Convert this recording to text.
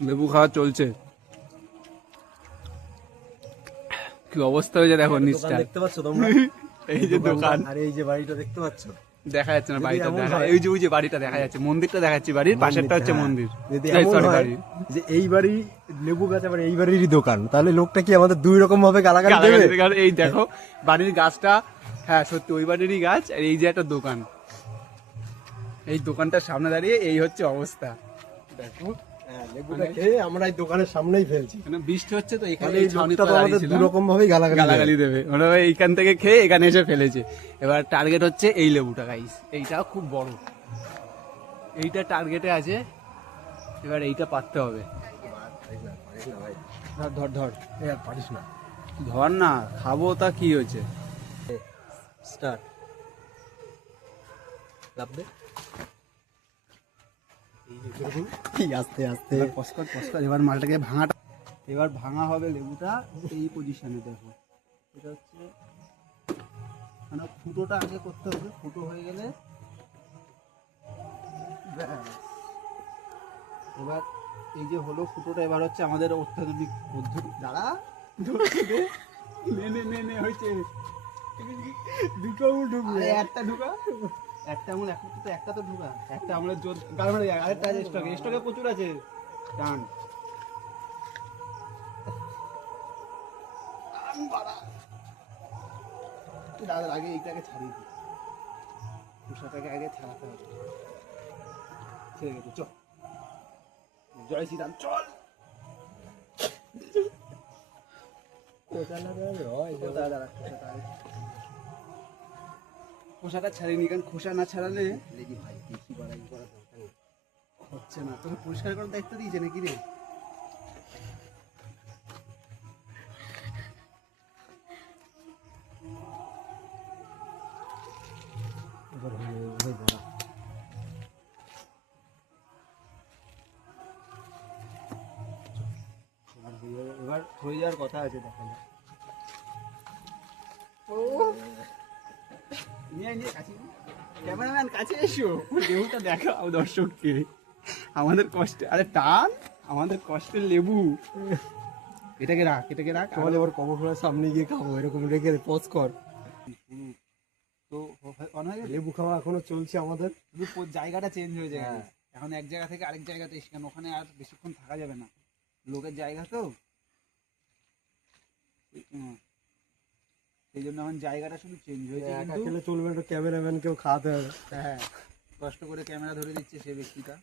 লেবু খাওয়া চলছে। কি অবস্থা হয়েছে দেখো নিচটা, দেখতে পাচ্ছ তোমরা? এই যে দোকান আর এই যে বাড়িটা দেখতে পাচ্ছ, দেখা যাচ্ছে না, বাড়িটা এমন দেখা, হয়- এই যে ওই যে বাড়িটা দেখা যাচ্ছে, মন্দিরটা দেখাচ্ছি, বাড়ির পাশেরটা হচ্ছে হ্যাঁ। মন্দির। যদি এই এমন sorry, হয় বাড়ি। যে এই বাড়ি লেবু গাছ আবার এই বাড়িরই দোকান, তাহলে লোকটা কি আমাদের দুই রকম ভাবে গালাগালি দেবে? গালাগালি দেবে, কারণ এই দেখো বাড়ির গাছটা, হ্যাঁ সত্যি ওই বাড়িরই গাছ, আর এই যে একটা দোকান, এই দোকানটার সামনে দাঁড়িয়ে এই হচ্ছে অবস্থা দেখো। হ্যাঁ, লেবুটা খেয়ে আমরা এই দোকানের সামনেই ফেলছি, মানে বৃষ্টি হচ্ছে তো এখানে তাহলে এই এই ছাউনিতে লোকটা তো আমাদের দাঁড়িয়েছিলাম, দুই রকম ভাবেই গালাগালি দেবে, মানে ওই এইখান থেকে খেয়ে এখানে এসে ফেলেছে। এবার টার্গেট হচ্ছে এই লেবুটা গাইস, এইটাও খুব বড়, এইটা টার্গেটে আছে, এবার এইটা পারতে হবে। ধর ধর ধর, এই আর পারিস না। ধর না, খাবো তা কি হয়েছে। স্টার্ট, লাভ দে। এই আস্তে আস্তে এবার পস্কর পস্কর, এবার মালটাকে ভাঙাটা, এবার ভাঙা হবে লেবুটা এই পজিশনে দেখো, এটা হচ্ছে মানে ফুটোটা আগে করতে হবে, ফুটো হয়ে গেলে ব্যাস। এবার এই যে হলো ফুটোটা, এবার হচ্ছে আমাদের অত্যাধুনিক পদ্ধতি দ্বারা নে হয়েছে দুটো ঢুকবে, একটা ঢুকা, একটা আঙুল এখন তো একটা তো ঢুকা, একটা আঙুলের জোর গাল মারে যায়, আরেকটা আছে স্টকে, স্টকে প্রচুর আছে, টান দাদার আগে এইটাকে ছাড়িয়ে দিই, খোসাটাকে আগে ছাড়াতে হবে, ছেড়ে গেছে, চল জয় শ্রীরাম, চল। খোসাটা ছাড়িয়ে নি, কারণ খোসা না ছাড়ালে হচ্ছে না। তোকে পরিষ্কার করার দায়িত্ব দিয়েছে নাকি রে? এবার হয়ে যাওয়ার কথা আছে, দেখা যাক। ক্যামেরাম্যান কাছে এসো, লেবুটা দেখাও দর্শককে, আমাদের কষ্টে, আরে টান, আমাদের কষ্টের লেবু। এটাকে রাখ, এটাকে রাখ, তাহলে এবার কবরখানার সামনে গিয়ে খাবো, এরকম রেখে পজ কর। তো অন হয়ে গেছে। লেবু খাওয়া এখনো চলছে আমাদের। শুধু জায়গাটা চেঞ্জ হয়ে যায়, হ্যাঁ। এখন এক জায়গা থেকে আরেক জায়গাতে এসে, কেন ওখানে আর বেশিক্ষণ থাকা যাবে না, লোকের জায়গা তো, সেই জন্য এখন জায়গাটা শুধু চেঞ্জ হয়েছে। একা কিন্তু খেলে চলবে, একটু ক্যামেরাম্যানকেও খাওয়াতে হবে। হ্যাঁ, কষ্ট করে ক্যামেরা ধরে দিচ্ছে সে ব্যক্তিটা।